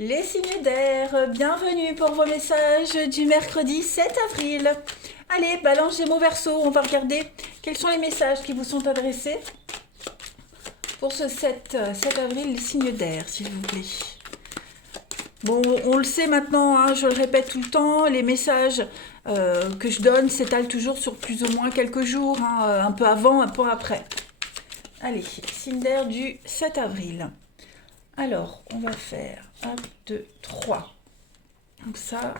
Les signes d'air, bienvenue pour vos messages du mercredi 7 avril. Allez, balance Gémeaux Verseau, on va regarder quels sont les messages qui vous sont adressés pour ce 7 avril, les signes d'air, s'il vous plaît. Bon, on le sait maintenant, hein, je le répète tout le temps, les messages que je donne s'étalent toujours sur plus ou moins quelques jours, hein, un peu avant, un peu après. Allez, signe d'air du 7 avril. Alors, on va faire 1, 2, 3. Donc ça,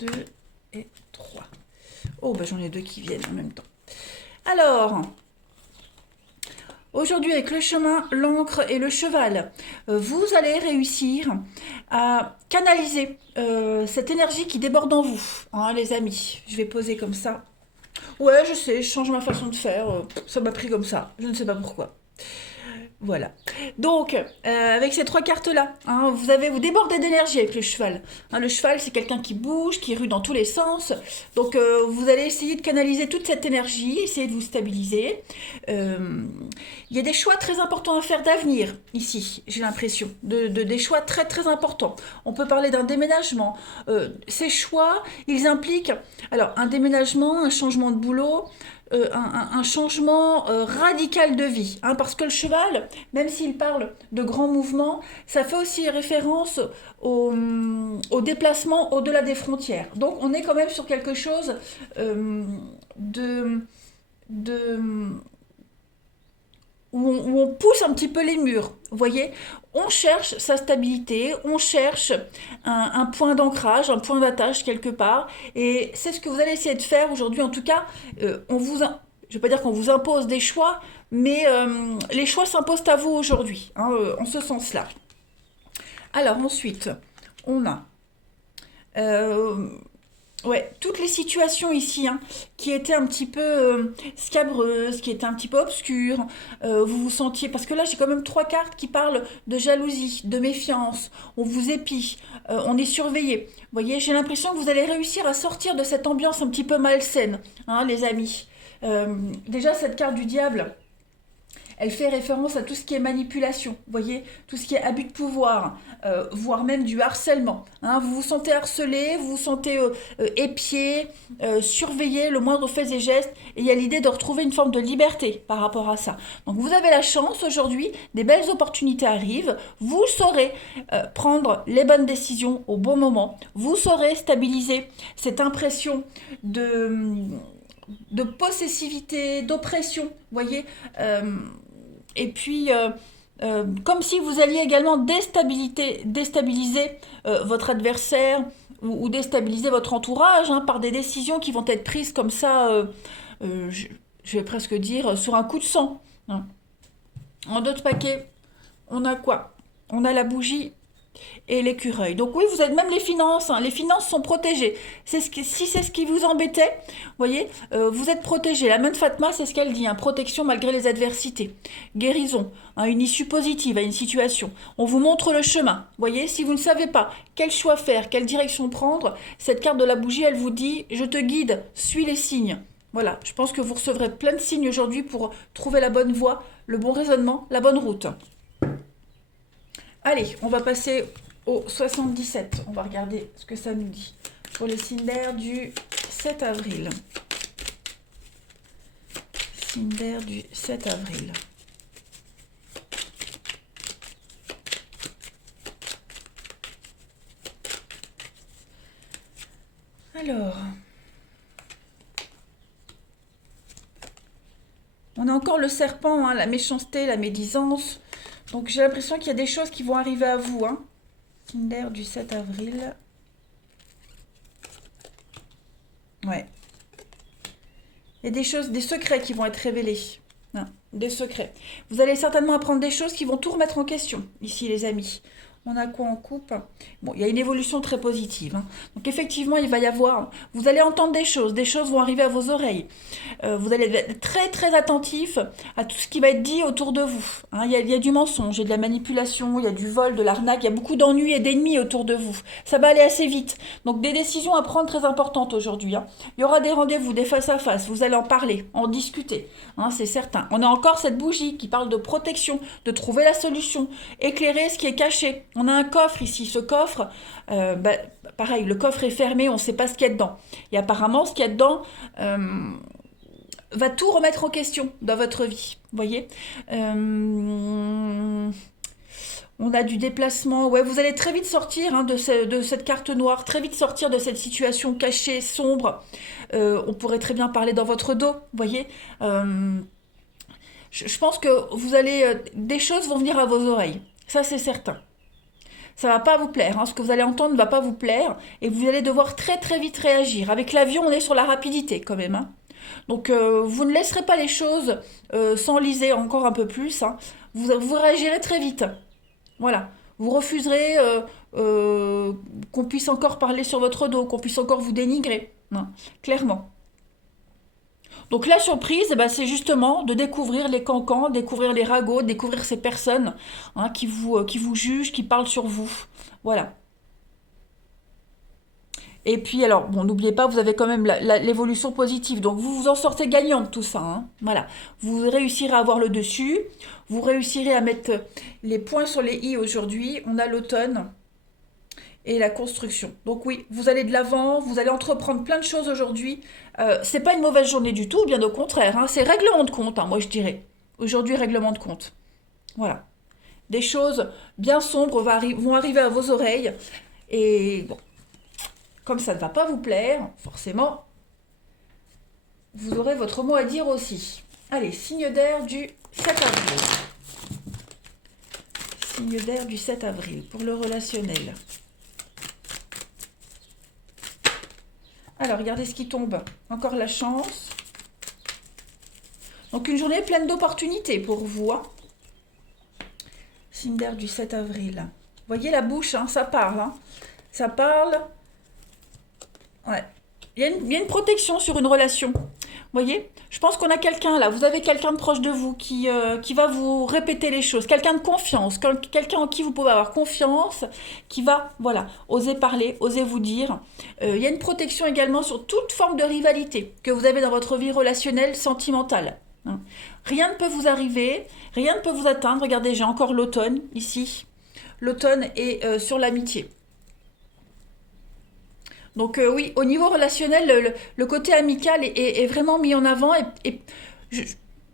2 et 3. Oh, bah j'en ai deux qui viennent en même temps. Alors, aujourd'hui avec le chemin, l'encre et le cheval, vous allez réussir à canaliser cette énergie qui déborde en vous, hein, les amis. Je vais poser comme ça. Ouais, je sais, je change ma façon de faire. Ça m'a pris comme ça. Je ne sais pas pourquoi. Voilà. Donc, avec ces trois cartes-là, hein, vous débordez d'énergie avec le cheval. Hein, le cheval, c'est quelqu'un qui bouge, qui rue dans tous les sens. Donc, vous allez essayer de canaliser toute cette énergie, essayer de vous stabiliser. Il y a des choix très importants à faire d'avenir, ici, j'ai l'impression. Des choix très, très importants. On peut parler d'un déménagement. Ces choix, ils impliquent, alors, un déménagement, un changement de boulot, un changement radical de vie. Hein, parce que le cheval, même s'il parle de grands mouvements, ça fait aussi référence au déplacement au-delà des frontières. Donc on est quand même sur quelque chose de, de où on pousse un petit peu les murs. Vous voyez, on cherche sa stabilité, on cherche un point d'ancrage, un point d'attache quelque part. Et c'est ce que vous allez essayer de faire aujourd'hui. En tout cas, je ne vais pas dire qu'on vous impose des choix, mais les choix s'imposent à vous aujourd'hui, hein, en ce sens-là. Alors ensuite, on a ouais, toutes les situations ici, hein, qui étaient un petit peu scabreuses, qui étaient un petit peu obscures, vous vous sentiez... Parce que là, j'ai quand même trois cartes qui parlent de jalousie, de méfiance, on vous épie, on est surveillé. Vous voyez, j'ai l'impression que vous allez réussir à sortir de cette ambiance un petit peu malsaine, hein, les amis. Déjà, cette carte du diable... Elle fait référence à tout ce qui est manipulation, vous voyez, tout ce qui est abus de pouvoir, voire même du harcèlement. Hein. Vous vous sentez harcelé, vous vous sentez épié, surveillé, le moindre fait et geste, et il y a l'idée de retrouver une forme de liberté par rapport à ça. Donc vous avez la chance aujourd'hui, des belles opportunités arrivent, vous saurez prendre les bonnes décisions au bon moment, vous saurez stabiliser cette impression de possessivité, d'oppression, vous voyez, et puis, comme si vous alliez également déstabiliser votre adversaire ou déstabiliser votre entourage, hein, par des décisions qui vont être prises comme ça, je vais presque dire, sur un coup de sang. Hein. En d'autres paquets, on a quoi? On a la bougie et l'écureuil. Donc oui, vous avez même les finances, hein. Les finances sont protégées. Si c'est ce qui vous embêtait, vous voyez, vous êtes protégé. La main de Fatma, c'est ce qu'elle dit, hein, protection malgré les adversités. Guérison, hein, une issue positive à une situation. On vous montre le chemin. Vous voyez, si vous ne savez pas quel choix faire, quelle direction prendre, cette carte de la bougie, elle vous dit, je te guide, suis les signes. Voilà, je pense que vous recevrez plein de signes aujourd'hui pour trouver la bonne voie, le bon raisonnement, la bonne route. Allez, on va passer au 77. On va regarder ce que ça nous dit pour les signes d'air du 7 avril. Signe d'air du 7 avril. Alors, on a encore le serpent, hein, la méchanceté, la médisance. Donc j'ai l'impression qu'il y a des choses qui vont arriver à vous. Hein. Signe d'air du 7 avril. Ouais. Il y a des choses, des secrets qui vont être révélés. Hein, des secrets. Vous allez certainement apprendre des choses qui vont tout remettre en question, ici les amis. On a quoi en coupe? Bon, il y a une évolution très positive. Hein. Donc effectivement, il va y avoir... Vous allez entendre des choses vont arriver à vos oreilles. Vous allez être très très attentif à tout ce qui va être dit autour de vous. Hein. Il y a du mensonge, il y a de la manipulation, il y a du vol, de l'arnaque, il y a beaucoup d'ennuis et d'ennemis autour de vous. Ça va aller assez vite. Donc des décisions à prendre très importantes aujourd'hui. Hein. Il y aura des rendez-vous, des face à face, vous allez en parler, en discuter. Hein, c'est certain. On a encore cette bougie qui parle de protection, de trouver la solution, éclairer ce qui est caché. On a un coffre ici. Ce coffre, bah, pareil, le coffre est fermé, on ne sait pas ce qu'il y a dedans. Et apparemment, ce qu'il y a dedans va tout remettre en question dans votre vie. Vous voyez. On a du déplacement. Ouais, vous allez très vite sortir hein, de cette carte noire, très vite sortir de cette situation cachée, sombre. On pourrait très bien parler dans votre dos, vous voyez. Je pense que vous allez, des choses vont venir à vos oreilles. Ça, c'est certain. Ça va pas vous plaire. Hein. Ce que vous allez entendre ne va pas vous plaire. Et vous allez devoir très très vite réagir. Avec l'avion, on est sur la rapidité quand même. Hein. Donc, vous ne laisserez pas les choses s'enliser encore un peu plus. Hein. Vous réagirez très vite. Voilà. Vous refuserez qu'on puisse encore parler sur votre dos, qu'on puisse encore vous dénigrer. Hein, clairement. Donc la surprise, eh ben, c'est justement de découvrir les cancans, découvrir les ragots, découvrir ces personnes hein, qui vous jugent, qui parlent sur vous. Voilà. Et puis alors, bon, n'oubliez pas, vous avez quand même l'évolution positive. Donc vous vous en sortez gagnant de tout ça. Hein. Voilà. Vous réussirez à avoir le dessus. Vous réussirez à mettre les points sur les i aujourd'hui. On a l'automne et la construction. Donc oui, vous allez de l'avant, vous allez entreprendre plein de choses aujourd'hui. C'est pas une mauvaise journée du tout, bien au contraire. Hein, c'est règlement de compte, hein, moi je dirais. Aujourd'hui, règlement de compte. Voilà. Des choses bien sombres vont arriver à vos oreilles. Et bon, comme ça ne va pas vous plaire, forcément, vous aurez votre mot à dire aussi. Allez, signe d'air du 7 avril. Signe d'air du 7 avril pour le relationnel. Alors, regardez ce qui tombe. Encore la chance. Donc, une journée pleine d'opportunités pour vous. Hein. Signe d'air du 7 avril. Vous voyez la bouche, hein, ça parle. Hein. Ça parle. Ouais. Il y a une protection sur une relation. Vous voyez, je pense qu'on a quelqu'un là, vous avez quelqu'un de proche de vous qui va vous répéter les choses, quelqu'un de confiance, quelqu'un en qui vous pouvez avoir confiance, qui va, voilà, oser parler, oser vous dire. Il y a une protection également sur toute forme de rivalité que vous avez dans votre vie relationnelle, sentimentale. Hein. Rien ne peut vous arriver, rien ne peut vous atteindre. Regardez, j'ai encore l'automne ici. L'automne est sur l'amitié. Donc oui, au niveau relationnel, le côté amical est vraiment mis en avant et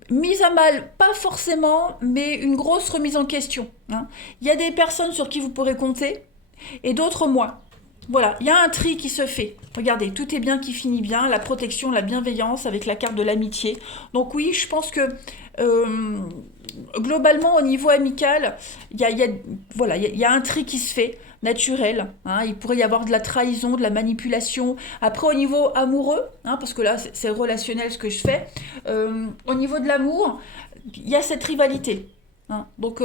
mis à mal, pas forcément, mais une grosse remise en question. Hein. Il y a des personnes sur qui vous pourrez compter et d'autres moins. Voilà, il y a un tri qui se fait. Regardez, tout est bien qui finit bien, la protection, la bienveillance avec la carte de l'amitié. Donc oui, je pense que globalement, au niveau amical, voilà, il y a un tri qui se fait, naturel. Hein, il pourrait y avoir de la trahison, de la manipulation. Après, au niveau amoureux, hein, parce que là, c'est relationnel ce que je fais, au niveau de l'amour, il y a cette rivalité. Hein, donc,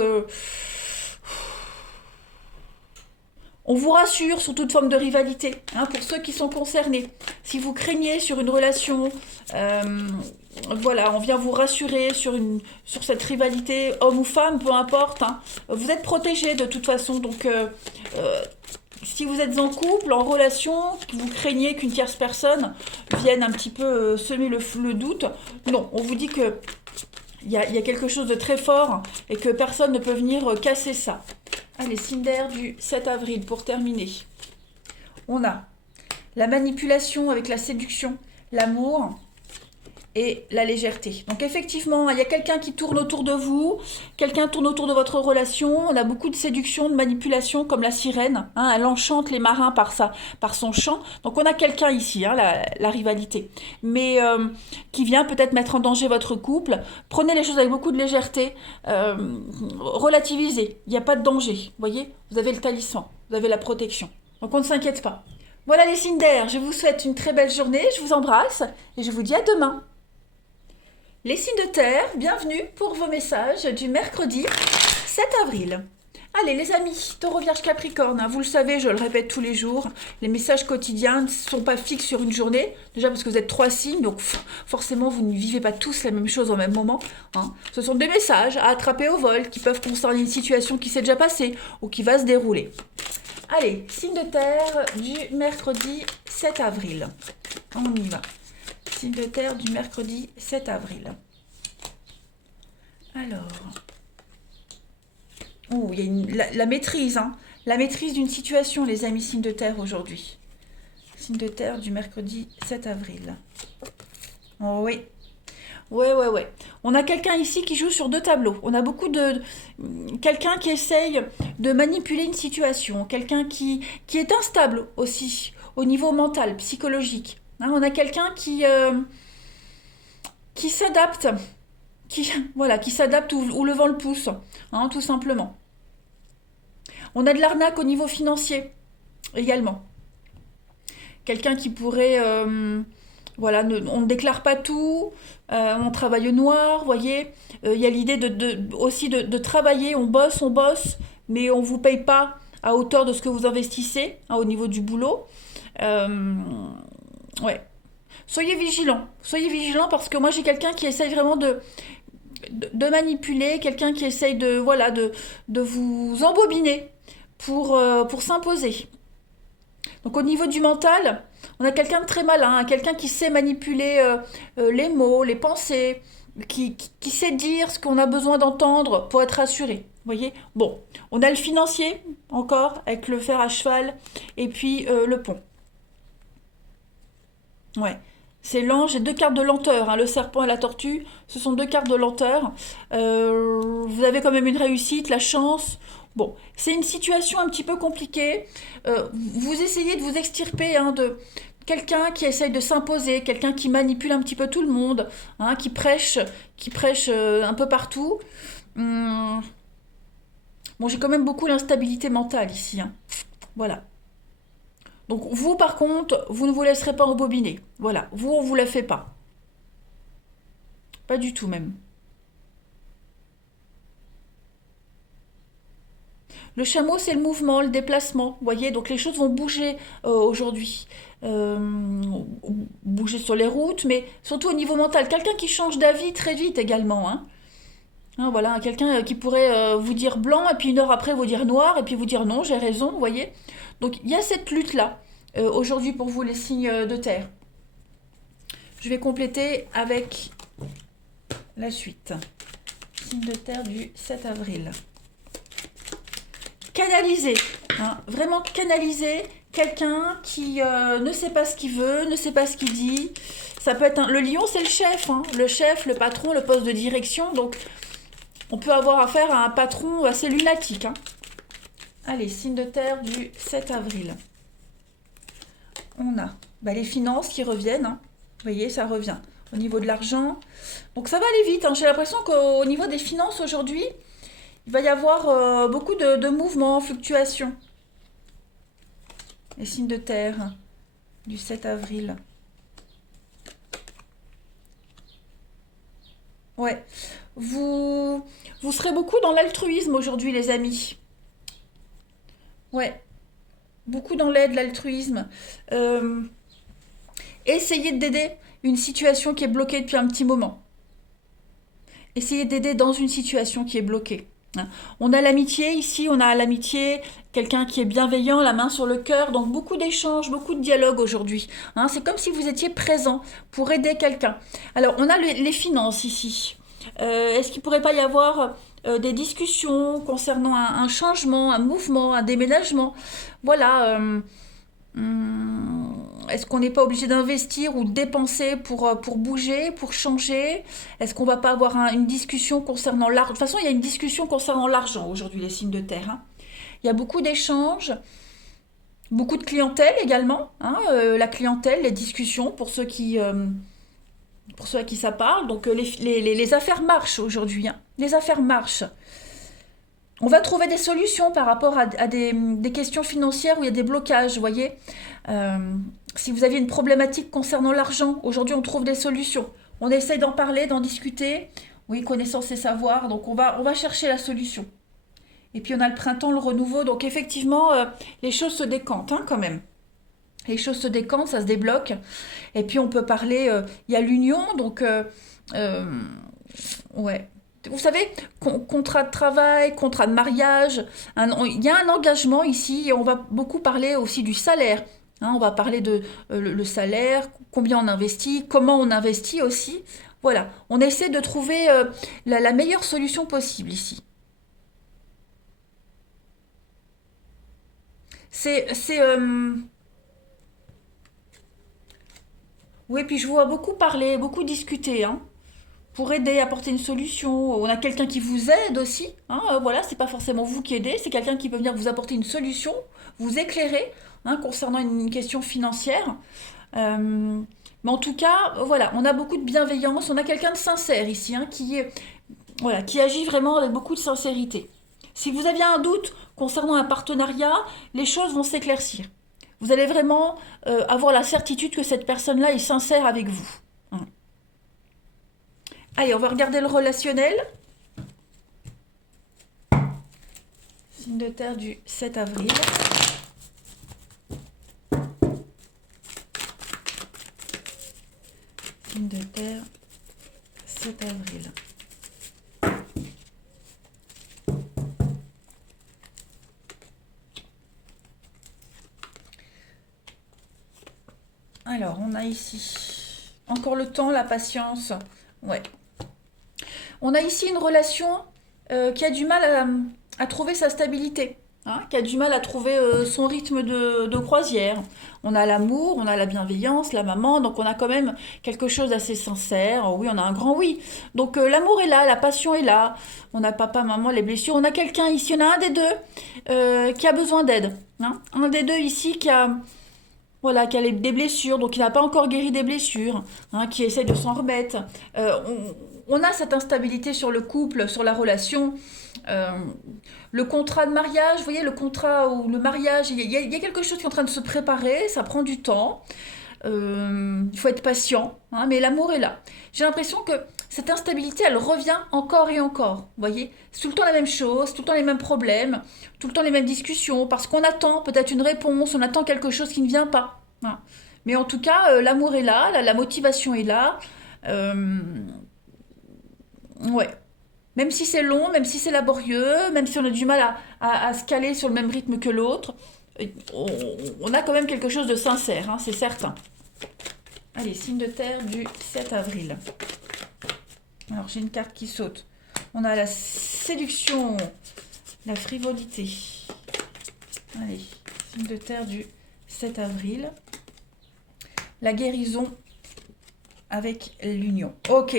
on vous rassure sur toute forme de rivalité, hein, pour ceux qui sont concernés. Si vous craignez sur une relation, voilà, on vient vous rassurer sur cette rivalité, homme ou femme, peu importe. Hein. Vous êtes protégés de toute façon, donc si vous êtes en couple, en relation, que vous craignez qu'une tierce personne vienne un petit peu semer le doute, non, on vous dit que il y a quelque chose de très fort et que personne ne peut venir casser ça. Allez, signe d'air du 7 avril pour terminer. On a la manipulation avec la séduction, l'amour et la légèreté. Donc effectivement, il y a quelqu'un qui tourne autour de vous, quelqu'un tourne autour de votre relation. On a beaucoup de séduction, de manipulation comme la sirène. Hein, elle enchante les marins par son chant. Donc on a quelqu'un ici, hein, la rivalité. Mais qui vient peut-être mettre en danger votre couple. Prenez les choses avec beaucoup de légèreté. Relativisez. Il n'y a pas de danger. Vous voyez, vous avez le talisman, vous avez la protection. Donc on ne s'inquiète pas. Voilà les signes d'air. Je vous souhaite une très belle journée. Je vous embrasse et je vous dis à demain. Les signes de terre, bienvenue pour vos messages du mercredi 7 avril. Allez les amis, Taureau, Vierge, Capricorne, hein, vous le savez, je le répète tous les jours, les messages quotidiens ne sont pas fixes sur une journée, déjà parce que vous êtes 3 signes, donc forcément vous ne vivez pas tous la même chose au même moment. Hein. Ce sont des messages à attraper au vol qui peuvent concerner une situation qui s'est déjà passée ou qui va se dérouler. Allez, signe de terre du mercredi 7 avril. On y va. Signe de terre du mercredi 7 avril. Alors, oh, il y a la maîtrise, hein. la maîtrise d'une situation, les amis signes de terre aujourd'hui. Signe de terre du mercredi 7 avril. Oh oui. Ouais. On a quelqu'un ici qui joue sur deux tableaux. On a beaucoup de... Quelqu'un qui essaye de manipuler une situation. Quelqu'un qui est instable aussi, au niveau mental, psychologique. Hein, on a quelqu'un qui s'adapte. Voilà, qui s'adapte où le vent le pousse. Hein, tout simplement. On a de l'arnaque au niveau financier également. Quelqu'un qui pourrait... voilà, on ne déclare pas tout, on travaille au noir, vous voyez. Il y a l'idée aussi de travailler, on bosse, mais on ne vous paye pas à hauteur de ce que vous investissez hein, au niveau du boulot. Euh, ouais. Soyez vigilants parce que moi j'ai quelqu'un qui essaye vraiment de manipuler, quelqu'un qui essaye voilà, de vous embobiner pour s'imposer. Donc au niveau du mental, on a quelqu'un de très malin, hein, quelqu'un qui sait manipuler les mots, les pensées, qui sait dire ce qu'on a besoin d'entendre pour être rassuré. Vous voyez. Bon, on a le financier encore avec le fer à cheval et puis le pont. Ouais. C'est lent, j'ai deux cartes de lenteur, hein, le serpent et la tortue, ce sont deux cartes de lenteur. Vous avez quand même une réussite, la chance. Bon, c'est une situation un petit peu compliquée. Vous essayez de vous extirper hein, de quelqu'un qui essaye de s'imposer, quelqu'un qui manipule un petit peu tout le monde, hein, qui prêche un peu partout. Hum, Bon, j'ai quand même beaucoup l'instabilité mentale ici. Hein. Voilà. Donc vous, par contre, vous ne vous laisserez pas embobiner. Voilà, vous, on ne vous la fait pas. Pas du tout même. Le chameau, c'est le mouvement, le déplacement. Vous voyez, donc les choses vont bouger aujourd'hui. Euh, Bouger sur les routes, mais surtout au niveau mental. Quelqu'un qui change d'avis très vite également. Hein. Hein, voilà, quelqu'un qui pourrait vous dire blanc, et puis une heure après vous dire noir, et puis vous dire non, j'ai raison, vous voyez. Donc il y a cette lutte-là aujourd'hui pour vous, les signes de terre. Je vais compléter avec la suite. Signe de terre du 7 avril. Canaliser, hein, vraiment canaliser quelqu'un qui ne sait pas ce qu'il veut, ne sait pas ce qu'il dit. Ça peut être le lion, c'est le chef, hein, le chef, le patron, le poste de direction. Donc, on peut avoir affaire à un patron assez lunatique. Hein. Allez, signe de terre du 7 avril. On a les finances qui reviennent. Hein. Vous voyez, ça revient au niveau de l'argent. Donc, ça va aller vite. Hein. J'ai l'impression qu'au niveau des finances aujourd'hui, il va y avoir beaucoup de mouvements, fluctuations. Les signes de terre du 7 avril. Ouais. Vous serez beaucoup dans l'altruisme aujourd'hui, les amis. Ouais. Beaucoup dans l'aide, l'altruisme. Euh, Essayez d'aider une situation qui est bloquée depuis un petit moment. Essayez d'aider dans une situation qui est bloquée. Hein. On a l'amitié ici, on a l'amitié, quelqu'un qui est bienveillant, la main sur le cœur, donc beaucoup d'échanges, beaucoup de dialogues aujourd'hui. Hein. C'est comme si vous étiez présent pour aider quelqu'un. Alors, on a les finances ici. Est-ce qu'il ne pourrait pas y avoir des discussions concernant un changement, un mouvement, un déménagement? Voilà. Est-ce qu'on n'est pas obligé d'investir ou de dépenser pour bouger, pour changer? Est-ce qu'on va pas avoir une discussion concernant l'argent? De toute façon, il y a une discussion concernant l'argent aujourd'hui, les signes de terre. Hein. Il y a beaucoup d'échanges, beaucoup de clientèle également. Hein, la clientèle, les discussions pour ceux à qui ça parle. Donc les affaires marchent aujourd'hui. Hein. Les affaires marchent. On va trouver des solutions par rapport à des questions financières où il y a des blocages, vous voyez. Euh, Si vous aviez une problématique concernant l'argent, aujourd'hui on trouve des solutions. On essaie d'en parler, d'en discuter. Oui, connaissance et savoir, donc on va chercher la solution. Et puis on a le printemps, le renouveau, donc effectivement les choses se décantent hein, quand même. Les choses se décantent, ça se débloque. Et puis on peut parler, il y a l'union, donc euh, ouais. Vous savez, contrat de travail, contrat de mariage, il y a un engagement ici et on va beaucoup parler aussi du salaire. Hein, on va parler de le salaire, combien on investit, comment on investit aussi. Voilà, on essaie de trouver la meilleure solution possible ici. C'est oui, puis je vois beaucoup parler, beaucoup discuter, hein, pour aider, apporter une solution. On a quelqu'un qui vous aide aussi, hein, voilà, c'est pas forcément vous qui aidez, c'est quelqu'un qui peut venir vous apporter une solution, vous éclairer, hein, concernant une question financière. Euh, mais en tout cas, voilà, on a beaucoup de bienveillance, on a quelqu'un de sincère ici, hein, voilà, qui agit vraiment avec beaucoup de sincérité. Si vous aviez un doute concernant un partenariat, les choses vont s'éclaircir. Vous allez vraiment avoir la certitude que cette personne-là est sincère avec vous. Hein. Allez, on va regarder le relationnel. Signe de terre du 7 avril. Signe de terre, 7 avril. Alors, on a ici encore le temps, la patience. Ouais. On a ici une relation qui a du mal à trouver sa stabilité, hein, qui a du mal à trouver son rythme de croisière. On a l'amour, on a la bienveillance, la maman, donc on a quand même quelque chose d'assez sincère. Oh oui, on a un grand oui. Donc l'amour est là, la passion est là. On a papa, maman, les blessures. On a quelqu'un ici, on a un des deux qui a besoin d'aide. Hein. Un des deux ici qui a voilà, qui a des blessures, donc il n'a pas encore guéri des blessures, hein, qui essaie de s'en remettre. On a cette instabilité sur le couple, sur la relation. Euh, le contrat de mariage, vous voyez, le contrat ou le mariage, il y a quelque chose qui est en train de se préparer, ça prend du temps. Il faut être patient, hein, mais l'amour est là. J'ai l'impression que cette instabilité, elle revient encore et encore. Vous voyez, c'est tout le temps la même chose, tout le temps les mêmes problèmes, tout le temps les mêmes discussions, parce qu'on attend peut-être une réponse, on attend quelque chose qui ne vient pas. Voilà. Mais en tout cas, l'amour est là, la motivation est là. Euh, ouais. Même si c'est long, même si c'est laborieux, même si on a du mal à se caler sur le même rythme que l'autre, on, on a quand même quelque chose de sincère, hein, c'est certain. Allez, signe de terre du 7 avril. Alors, j'ai une carte qui saute. On a la séduction, la frivolité. Allez, signe de terre du 7 avril. La guérison avec l'union. Ok.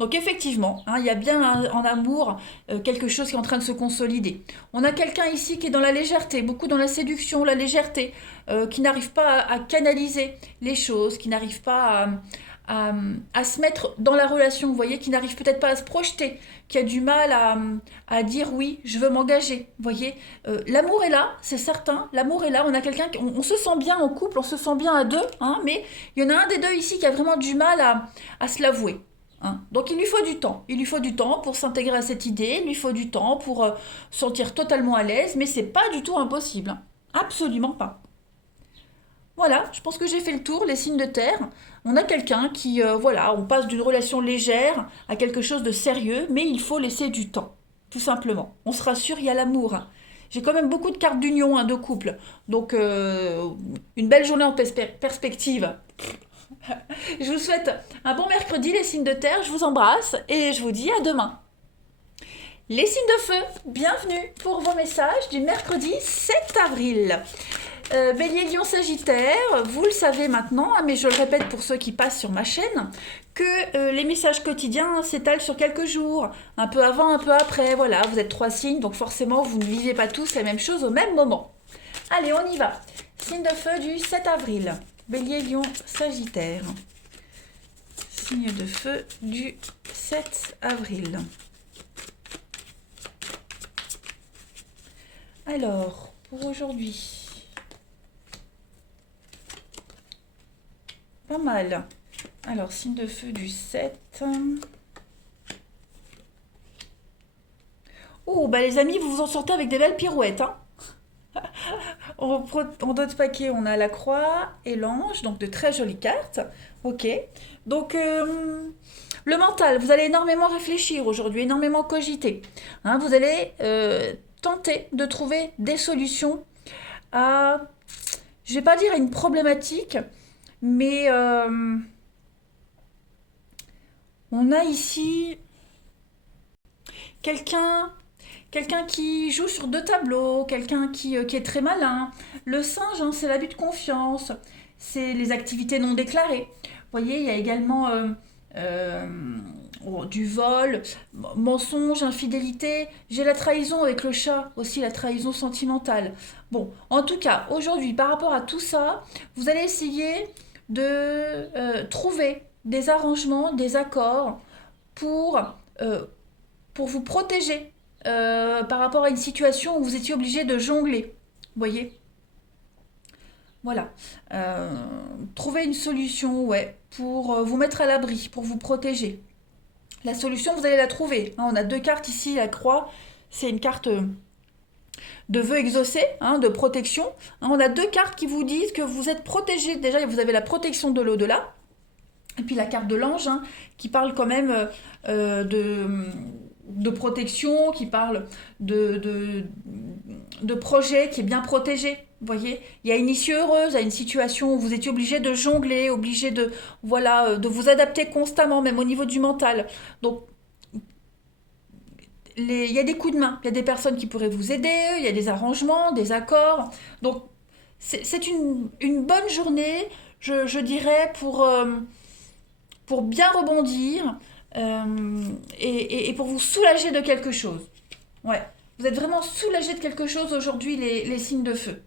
Donc effectivement, hein, il y a bien en amour quelque chose qui est en train de se consolider. On a quelqu'un ici qui est dans la légèreté, beaucoup dans la séduction, la légèreté, qui n'arrive pas à canaliser les choses, qui n'arrive pas à se mettre dans la relation, vous voyez, qui n'arrive peut-être pas à se projeter, qui a du mal à dire oui, je veux m'engager, vous voyez. L'amour est là, c'est certain, l'amour est là, on a quelqu'un, on se sent bien en couple, on se sent bien à deux, hein, mais il y en a un des deux ici qui a vraiment du mal à se l'avouer. Hein. Donc il lui faut du temps. Il lui faut du temps pour s'intégrer à cette idée, il lui faut du temps pour se sentir totalement à l'aise, mais c'est pas du tout impossible. Hein. Absolument pas. Voilà, je pense que j'ai fait le tour, les signes de terre. On a quelqu'un qui, voilà, on passe d'une relation légère à quelque chose de sérieux, mais il faut laisser du temps, tout simplement. On se rassure, il y a l'amour. Hein. J'ai quand même beaucoup de cartes d'union, hein, de couple. Donc, une belle journée en perspective. Je vous souhaite un bon mercredi, les signes de terre. Je vous embrasse et je vous dis à demain. Les signes de feu, bienvenue pour vos messages du mercredi 7 avril. Bélier, Lion, Sagittaire, vous le savez maintenant, hein, mais je le répète pour ceux qui passent sur ma chaîne, que les messages quotidiens s'étalent sur quelques jours, un peu avant, un peu après, voilà, vous êtes 3 signes, donc forcément vous ne vivez pas tous la même chose au même moment. Allez, on y va. Signe de feu du 7 avril, Bélier, Lion, Sagittaire. Signe de feu du 7 avril. Alors, pour aujourd'hui, pas mal. Alors, signe de feu du 7. Oh, bah les amis, vous vous en sortez avec des belles pirouettes. Hein. En d'autres paquets, on a la croix et l'ange, donc de très jolies cartes. Ok. Donc, le mental, vous allez énormément réfléchir aujourd'hui, énormément cogiter. Hein, vous allez tenter de trouver des solutions à, je vais pas dire à une problématique, mais on a ici quelqu'un quelqu'un qui joue sur deux tableaux, quelqu'un qui est très malin. Le singe, hein, c'est l'abus de confiance, c'est les activités non déclarées. Vous voyez, il y a également euh, du vol, mensonge, infidélité. J'ai la trahison avec le chat, aussi la trahison sentimentale. Bon, en tout cas, aujourd'hui, par rapport à tout ça, vous allez essayer de trouver des arrangements, des accords pour, euh, pour vous protéger par rapport à une situation où vous étiez obligé de jongler. Vous voyez? Voilà. Euh, Trouver une solution, ouais, pour vous mettre à l'abri, pour vous protéger. La solution, vous allez la trouver, hein. On a deux cartes ici, la croix, c'est une carte de vœux exaucés, hein, de protection. Hein, on a deux cartes qui vous disent que vous êtes protégé. Déjà, vous avez la protection de l'au-delà. Et puis la carte de l'ange, hein, qui parle quand même de protection, qui parle de, de, de projet qui est bien protégé. Vous voyez, il y a une issue heureuse à une situation où vous étiez obligé de jongler, obligé de, voilà, de vous adapter constamment, même au niveau du mental. Donc, il y a des coups de main, il y a des personnes qui pourraient vous aider, il y a des arrangements, des accords. Donc, c'est une bonne journée, je dirais, pour bien rebondir et pour vous soulager de quelque chose. Ouais, vous êtes vraiment soulagé de quelque chose aujourd'hui, les signes de feu.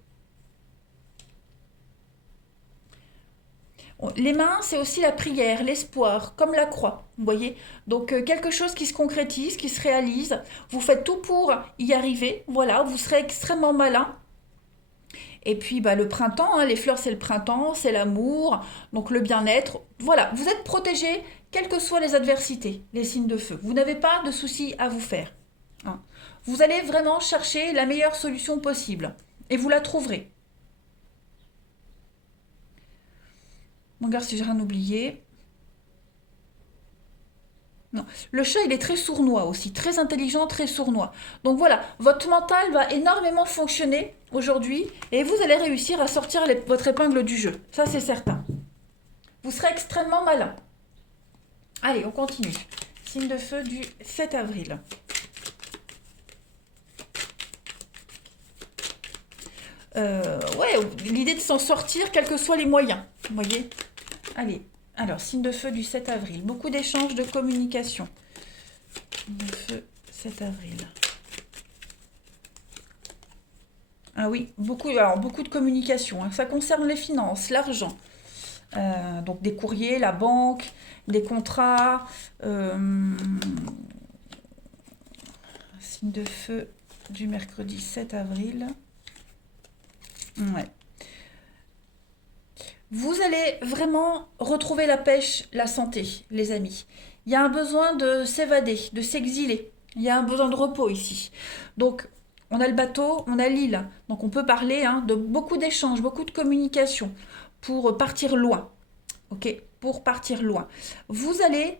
Les mains, c'est aussi la prière, l'espoir, comme la croix, vous voyez. Donc quelque chose qui se concrétise, qui se réalise. Vous faites tout pour y arriver, voilà. Vous serez extrêmement malin. Et puis bah, le printemps, hein, les fleurs c'est le printemps, c'est l'amour, donc le bien-être. Voilà, vous êtes protégé, quelles que soient les adversités, les signes de feu. Vous n'avez pas de soucis à vous faire, hein. Vous allez vraiment chercher la meilleure solution possible. Et vous la trouverez. Regarde si j'ai rien oublié. Non. Le chat, il est très sournois aussi, très intelligent, très sournois. Donc voilà, votre mental va énormément fonctionner aujourd'hui et vous allez réussir à sortir votre épingle du jeu. Ça, c'est certain. Vous serez extrêmement malin. Allez, on continue. Signe de feu du 7 avril. Ouais, l'idée de s'en sortir, quels que soient les moyens. Vous voyez? Allez, alors, signe de feu du 7 avril. Beaucoup d'échanges, de communication. Signe de feu, 7 avril. Ah oui, beaucoup de communication, hein. Ça concerne les finances, l'argent. Donc des courriers, la banque, des contrats. Signe de feu du mercredi 7 avril. Ouais. Vous allez vraiment retrouver la pêche, la santé, les amis. Il y a un besoin de s'évader, de s'exiler. Il y a un besoin de repos ici. Donc, on a le bateau, on a l'île. Donc, on peut parler, hein, de beaucoup d'échanges, beaucoup de communication pour partir loin. Ok? Pour partir loin. Vous allez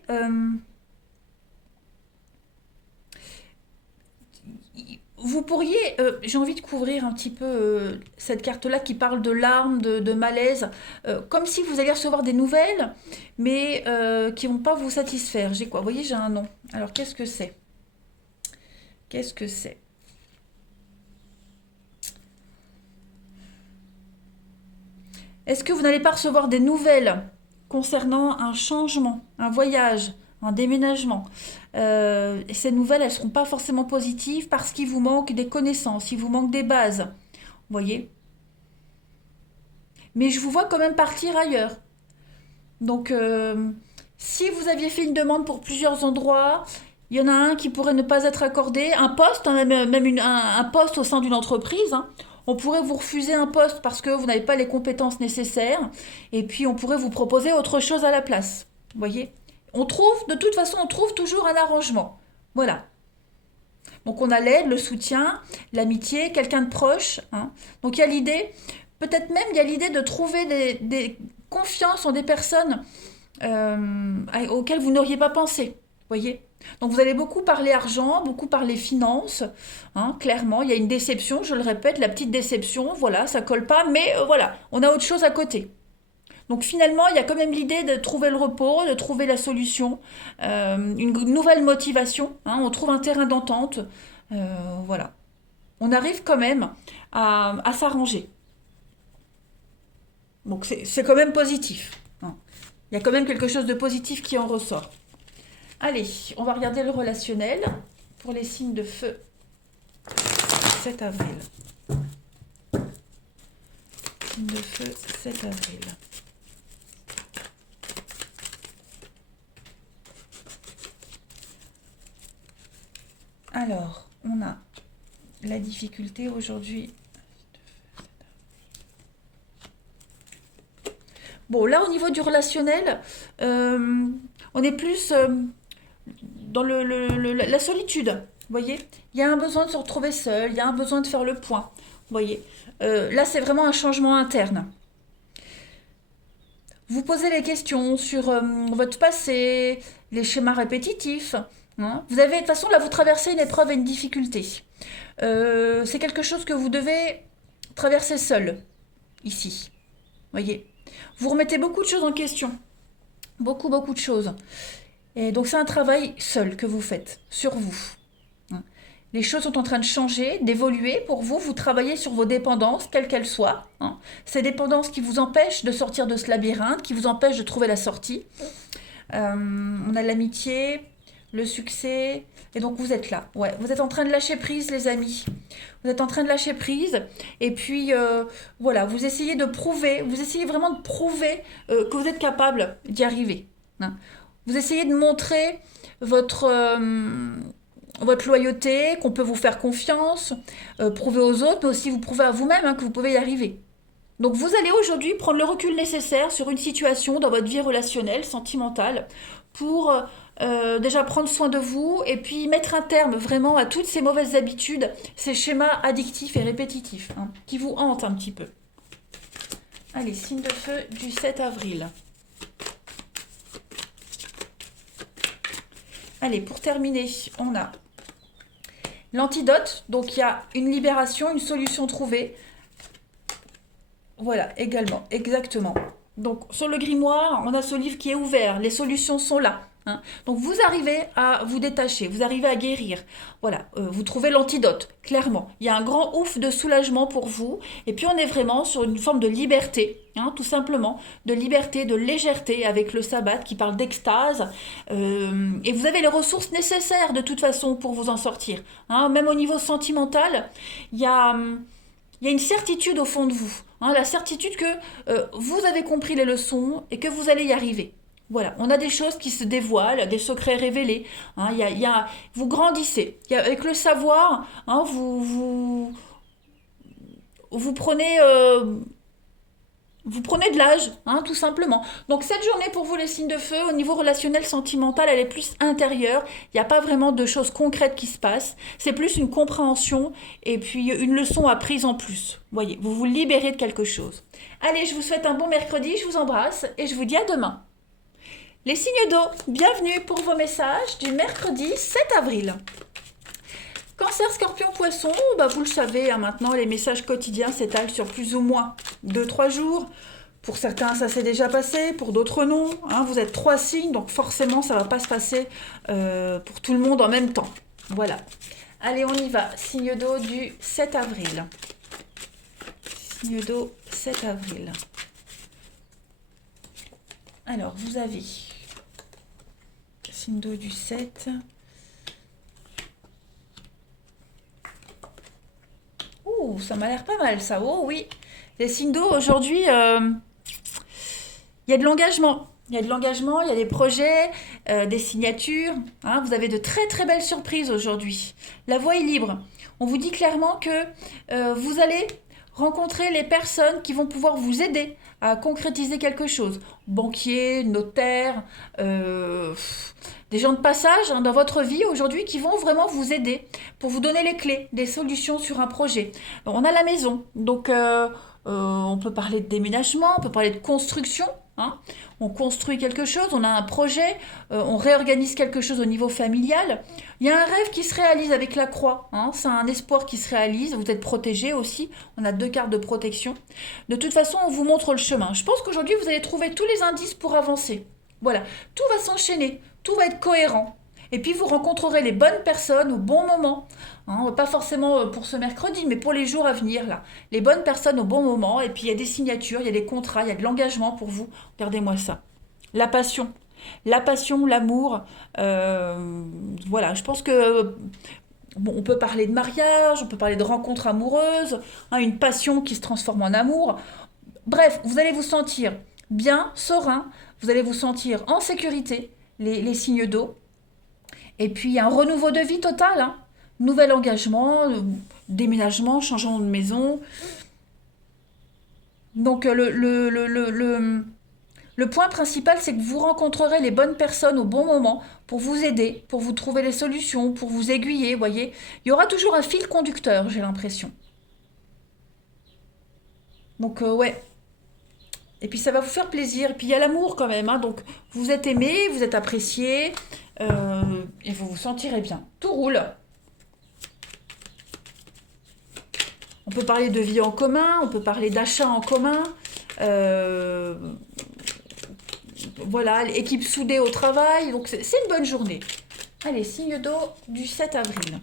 vous pourriez, j'ai envie de couvrir un petit peu cette carte-là qui parle de larmes, de malaise, comme si vous alliez recevoir des nouvelles, mais qui vont pas vous satisfaire. J'ai quoi? Vous voyez, j'ai un nom. Alors, qu'est-ce que c'est? Qu'est-ce que c'est? Est-ce que vous n'allez pas recevoir des nouvelles concernant un changement, un voyage, un déménagement? Et ces nouvelles, elles ne seront pas forcément positives parce qu'il vous manque des connaissances, il vous manque des bases. Vous voyez? Mais je vous vois quand même partir ailleurs. Donc, si vous aviez fait une demande pour plusieurs endroits, il y en a un qui pourrait ne pas être accordé, un poste, hein, même un poste au sein d'une entreprise, hein. On pourrait vous refuser un poste parce que vous n'avez pas les compétences nécessaires, et puis on pourrait vous proposer autre chose à la place. Vous voyez? De toute façon, on trouve toujours un arrangement. Voilà. Donc on a l'aide, le soutien, l'amitié, quelqu'un de proche, hein. Donc il y a l'idée, peut-être même il y a l'idée de trouver des confiances en des personnes auxquelles vous n'auriez pas pensé. Voyez? Donc vous allez beaucoup parler argent, beaucoup parler finances, hein, clairement. Il y a une déception, je le répète, la petite déception, voilà, ça colle pas, mais voilà, on a autre chose à côté. Donc finalement, il y a quand même l'idée de trouver le repos, de trouver la solution, une nouvelle motivation, hein, on trouve un terrain d'entente, Voilà. On arrive quand même à s'arranger. Donc c'est quand même positif, hein. Il y a quand même quelque chose de positif qui en ressort. Allez, on va regarder le relationnel pour les signes de feu 7 avril. Signe de feu 7 avril. Alors, on a la difficulté aujourd'hui. Bon, là, au niveau du relationnel, on est plus dans la solitude. Vous voyez, il y a un besoin de se retrouver seul, il y a un besoin de faire le point. Vous voyez, là, c'est vraiment un changement interne. Vous posez les questions sur votre passé, les schémas répétitifs, hein. Vous avez, de toute façon, là, vous traversez une épreuve et une difficulté. C'est quelque chose que vous devez traverser seul, ici. Voyez. Vous remettez beaucoup de choses en question. Beaucoup, beaucoup de choses. Et donc, c'est un travail seul que vous faites, sur vous. Les choses sont en train de changer, d'évoluer pour vous. Vous travaillez sur vos dépendances, quelles qu'elles soient, hein. Ces dépendances qui vous empêchent de sortir de ce labyrinthe, qui vous empêchent de trouver la sortie. On a l'amitié, le succès, et donc vous êtes là. Ouais, vous êtes en train de lâcher prise, les amis. Vous êtes en train de lâcher prise, et puis voilà, vous essayez de prouver, vous essayez vraiment de prouver que vous êtes capable d'y arriver, hein. Vous essayez de montrer votre loyauté, qu'on peut vous faire confiance, prouver aux autres, mais aussi vous prouver à vous-même, hein, que vous pouvez y arriver. Donc vous allez aujourd'hui prendre le recul nécessaire sur une situation dans votre vie relationnelle, sentimentale, pour déjà prendre soin de vous et puis mettre un terme vraiment à toutes ces mauvaises habitudes, ces schémas addictifs et répétitifs, hein, qui vous hantent un petit peu. Allez, signe de feu du 7 avril. Allez, pour terminer, on a l'antidote. Donc il y a une libération, une solution trouvée. Voilà, également, exactement. Donc sur le grimoire, on a ce livre qui est ouvert, les solutions sont là, hein. Donc vous arrivez à vous détacher, vous arrivez à guérir. Voilà, vous trouvez l'antidote, clairement. Il y a un grand ouf de soulagement pour vous. Et puis on est vraiment sur une forme de liberté, hein, tout simplement, de liberté, de légèreté avec le sabbat qui parle d'extase. Et vous avez les ressources nécessaires de toute façon pour vous en sortir, hein. Même au niveau sentimental, il y a... il y a une certitude au fond de vous, hein, la certitude que vous avez compris les leçons et que vous allez y arriver. Voilà, on a des choses qui se dévoilent, des secrets révélés, hein, vous grandissez. Avec le savoir, hein, vous prenez... vous prenez de l'âge, hein, tout simplement. Donc cette journée pour vous les signes de feu, au niveau relationnel, sentimental, elle est plus intérieure. Il n'y a pas vraiment de choses concrètes qui se passent. C'est plus une compréhension et puis une leçon apprise en plus. Voyez, vous vous libérez de quelque chose. Allez, je vous souhaite un bon mercredi, je vous embrasse et je vous dis à demain. Les signes d'eau, bienvenue pour vos messages du mercredi 7 avril. Cancer, scorpion, poisson, bah vous le savez, hein, maintenant les messages quotidiens s'étalent sur plus ou moins 2-3 jours. Pour certains, ça s'est déjà passé, pour d'autres non, hein. Vous êtes 3 signes, donc forcément, ça ne va pas se passer pour tout le monde en même temps. Voilà. Allez, on y va. Signe d'eau du 7 avril. Signe d'eau 7 avril. Alors, vous avez signe d'eau du 7. Ouh, ça m'a l'air pas mal ça. Oh oui. Les signes d'eau aujourd'hui, il y a de l'engagement. Il y a de l'engagement, il y a des projets, des signatures, hein. Vous avez de très très belles surprises aujourd'hui. La voie est libre. On vous dit clairement que vous allez rencontrer les personnes qui vont pouvoir vous aider à concrétiser quelque chose. Banquiers, notaires, des gens de passage, hein, dans votre vie aujourd'hui qui vont vraiment vous aider pour vous donner les clés, des solutions sur un projet. On a la maison, donc on peut parler de déménagement, on peut parler de construction, hein. On construit quelque chose, on a un projet, on réorganise quelque chose au niveau familial. Il y a un rêve qui se réalise avec la croix, hein. C'est un espoir qui se réalise, vous êtes protégé aussi, on a 2 cartes de protection. De toute façon, on vous montre le chemin. Je pense qu'aujourd'hui, vous allez trouver tous les indices pour avancer. Voilà, tout va s'enchaîner, tout va être cohérent. Et puis vous rencontrerez les bonnes personnes au bon moment. Hein, pas forcément pour ce mercredi, mais pour les jours à venir, là. Les bonnes personnes au bon moment. Et puis il y a des signatures, il y a des contrats, il y a de l'engagement pour vous. Regardez-moi ça. La passion. La passion, l'amour. Voilà, je pense que bon, on peut parler de mariage, on peut parler de rencontres amoureuses, hein, une passion qui se transforme en amour. Bref, vous allez vous sentir bien, serein, vous allez vous sentir en sécurité, les signes d'eau. Et puis un renouveau de vie total, hein. Nouvel engagement, déménagement, changement de maison. Donc le point principal, c'est que vous rencontrerez les bonnes personnes au bon moment pour vous aider, pour vous trouver les solutions, pour vous aiguiller, vous voyez. Il y aura toujours un fil conducteur, j'ai l'impression. Donc ouais. Et puis ça va vous faire plaisir. Et puis il y a l'amour quand même, hein. Donc vous êtes aimé, vous êtes apprécié, et vous vous sentirez bien. Tout roule. On peut parler de vie en commun, on peut parler d'achat en commun. Euh, voilà, équipe soudée au travail. Donc c'est une bonne journée. Allez, signe d'eau du 7 avril.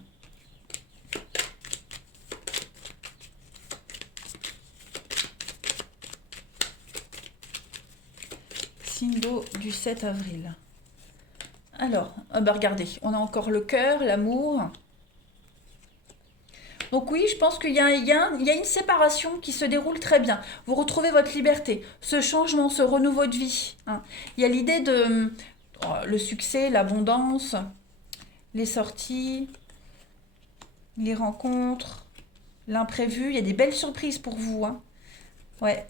Signe d'eau du 7 avril. Alors, bah regardez, on a encore le cœur, l'amour. Donc oui, je pense qu'il y a une séparation qui se déroule très bien. Vous retrouvez votre liberté, ce changement, ce renouveau de vie, hein. Il y a l'idée de le succès, l'abondance, les sorties, les rencontres, l'imprévu. Il y a des belles surprises pour vous, hein. Ouais,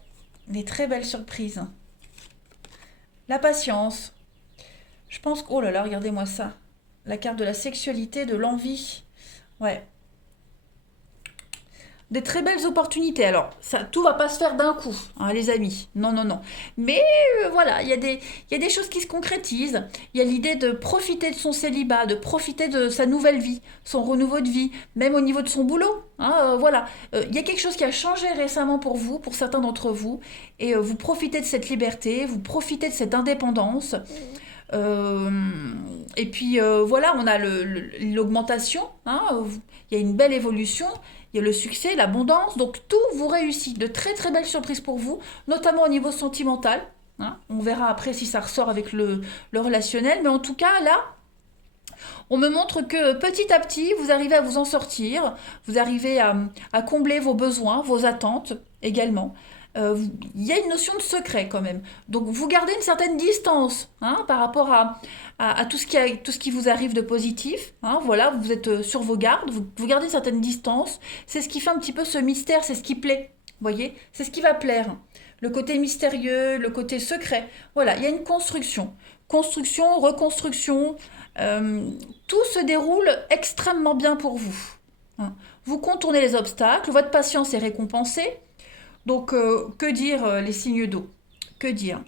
des très belles surprises. La patience. Je pense que... Oh là là, regardez-moi ça. La carte de la sexualité, de l'envie. Ouais, des très belles opportunités. Alors, ça, tout va pas se faire d'un coup, hein, les amis. Non, non, non. Mais voilà, il y a des choses qui se concrétisent. Il y a l'idée de profiter de son célibat, de profiter de sa nouvelle vie, son renouveau de vie, même au niveau de son boulot, hein, voilà. Il y a quelque chose qui a changé récemment pour vous, pour certains d'entre vous, et vous profitez de cette liberté, vous profitez de cette indépendance. Euh, et puis voilà, on a l'augmentation, hein, il y a une belle évolution, il y a le succès, l'abondance, donc tout vous réussit, de très très belles surprises pour vous, notamment au niveau sentimental, hein. On verra après si ça ressort avec le relationnel, mais en tout cas là, on me montre que petit à petit, vous arrivez à vous en sortir, vous arrivez à combler vos besoins, vos attentes également. Il y a une notion de secret quand même. Donc vous gardez une certaine distance, hein, par rapport à tout ce qui vous arrive de positif, hein. Voilà, vous êtes sur vos gardes, vous gardez une certaine distance. C'est ce qui fait un petit peu ce mystère, c'est ce qui plaît. Vous voyez, c'est ce qui va plaire. Le côté mystérieux, le côté secret. Voilà, il y a une construction. Construction, reconstruction. euh, Tout se déroule extrêmement bien pour vous, hein. Vous contournez les obstacles, votre patience est récompensée. Donc, que dire les signes d'eau? Que dire?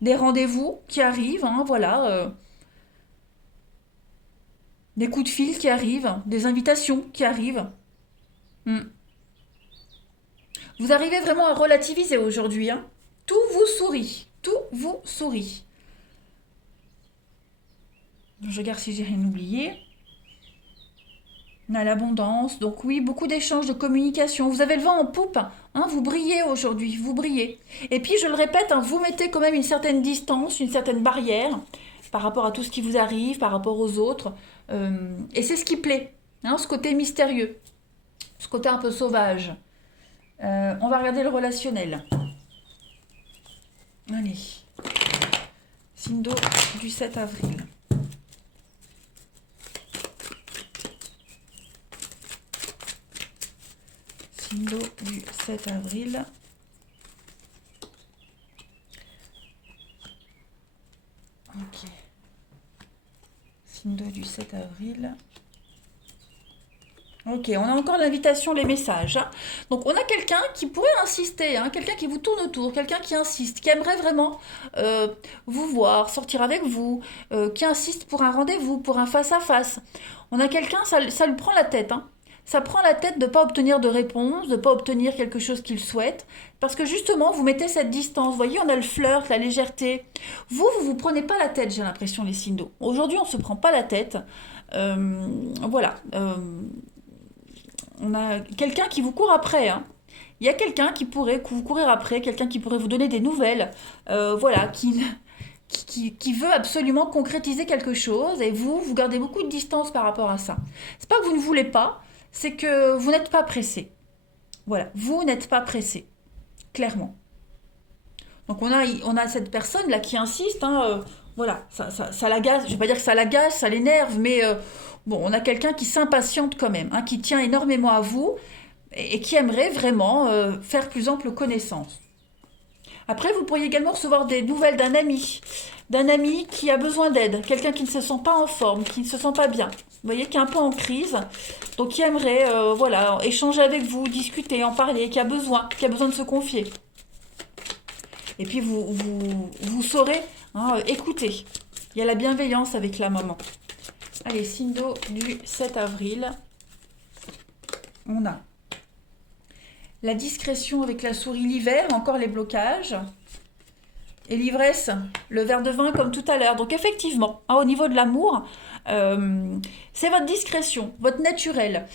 Des rendez-vous qui arrivent, hein, voilà, des coups de fil qui arrivent, des invitations qui arrivent. Hmm. Vous arrivez vraiment à relativiser aujourd'hui, hein. Tout vous sourit, tout vous sourit. Je regarde si j'ai rien oublié. On a l'abondance, donc oui, beaucoup d'échanges, de communication. Vous avez le vent en poupe, hein, vous brillez aujourd'hui, vous brillez. Et puis, je le répète, hein, vous mettez quand même une certaine distance, une certaine barrière par rapport à tout ce qui vous arrive, par rapport aux autres. Et c'est ce qui plaît, hein, ce côté mystérieux, ce côté un peu sauvage. On va regarder le relationnel. Allez, signe d'eau du 7 avril. Signe d'eau du 7 avril. Ok. Signe d'eau du 7 avril. Ok, on a encore l'invitation, les messages, hein. Donc on a quelqu'un qui pourrait insister, hein, quelqu'un qui vous tourne autour, quelqu'un qui insiste, qui aimerait vraiment euh, vous voir, sortir avec vous, qui insiste pour un rendez-vous, pour un face-à-face. On a quelqu'un, ça lui prend la tête, hein. ça prend la tête de ne pas obtenir de réponse, de ne pas obtenir quelque chose qu'il souhaite, parce que justement, vous mettez cette distance. Vous voyez, on a le flirt, la légèreté. Vous prenez pas la tête, j'ai l'impression, les signes d'eau. Aujourd'hui, on ne se prend pas la tête. Voilà. On a quelqu'un qui vous court après, hein. Il y a quelqu'un qui pourrait vous courir après, quelqu'un qui pourrait vous donner des nouvelles, voilà, qui veut absolument concrétiser quelque chose, et vous gardez beaucoup de distance par rapport à ça. C'est pas que vous ne voulez pas, c'est que vous n'êtes pas pressé. Voilà, vous n'êtes pas pressé, clairement. Donc on a cette personne là qui insiste, hein, voilà, ça l'agace, je vais pas dire que ça l'agace, ça l'énerve, mais bon, on a quelqu'un qui s'impatiente quand même, hein, qui tient énormément à vous et qui aimerait vraiment faire plus ample connaissance. Après, vous pourriez également recevoir des nouvelles d'un ami qui a besoin d'aide, quelqu'un qui ne se sent pas en forme, qui ne se sent pas bien. Vous voyez, qui est un peu en crise, donc qui aimerait, voilà, échanger avec vous, discuter, en parler, qui a besoin de se confier. Et puis vous saurez, hein, écouter. Il y a la bienveillance avec la maman. Allez, signe d'eau du 7 avril. On a la discrétion avec la souris, l'hiver, encore les blocages. Et l'ivresse, le verre de vin comme tout à l'heure. Donc effectivement, hein, au niveau de l'amour, c'est votre discrétion, votre naturel.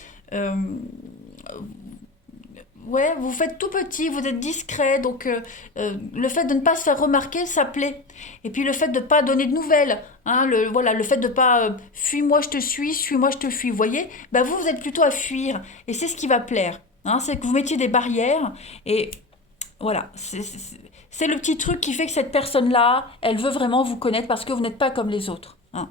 Ouais, vous faites tout petit, vous êtes discret, donc le fait de ne pas se faire remarquer, ça plaît. Et puis le fait de ne pas donner de nouvelles, hein, voilà, le fait de ne pas fuis-moi, je te suis-moi, je te fuis, vous voyez, bah vous êtes plutôt à fuir, et c'est ce qui va plaire. Hein, c'est que vous mettiez des barrières, et voilà, c'est le petit truc qui fait que cette personne-là, elle veut vraiment vous connaître parce que vous n'êtes pas comme les autres. Hein.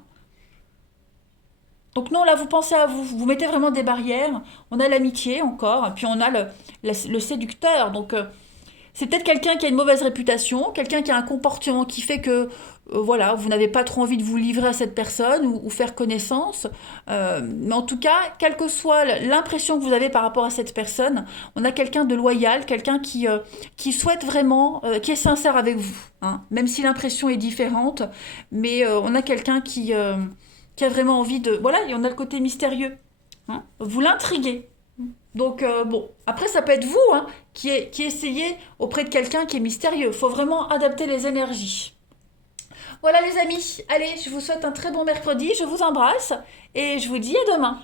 Donc non, là, vous pensez à vous, vous mettez vraiment des barrières. On a l'amitié encore, puis on a le séducteur. Donc c'est peut-être quelqu'un qui a une mauvaise réputation, quelqu'un qui a un comportement qui fait que voilà, vous n'avez pas trop envie de vous livrer à cette personne ou faire connaissance. Mais en tout cas, quelle que soit l'impression que vous avez par rapport à cette personne, on a quelqu'un de loyal, quelqu'un qui souhaite vraiment, qui est sincère avec vous. Hein, même si l'impression est différente, mais on a quelqu'un qui a vraiment envie de... Voilà, et on a le côté mystérieux. Hein, vous l'intriguez. Donc, bon, après, ça peut être vous hein, qui essayez auprès de quelqu'un qui est mystérieux. Il faut vraiment adapter les énergies. Voilà les amis, allez, je vous souhaite un très bon mercredi, je vous embrasse et je vous dis à demain.